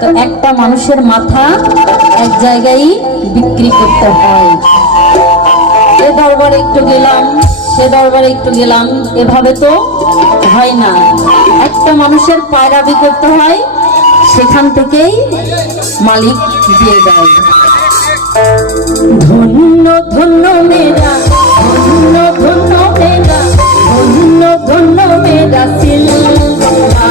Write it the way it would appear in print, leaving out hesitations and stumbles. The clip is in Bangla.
তো একটা মানুষের মাথা এক জায়গায় বিক্রি করতে হয়। এ দরবারে একটু গেলাম, সে দরবারে একটু গেলাম, এভাবে তো হয় না। একটা মানুষের পায়রাবি করতে হয়, সেখান থেকেই মালিক দিয়ে দেয়। ধন্য ধন্য মেরা, ধন্য ধন্য মেরা, ধন্য ধন্য মেরা সিলসিলা।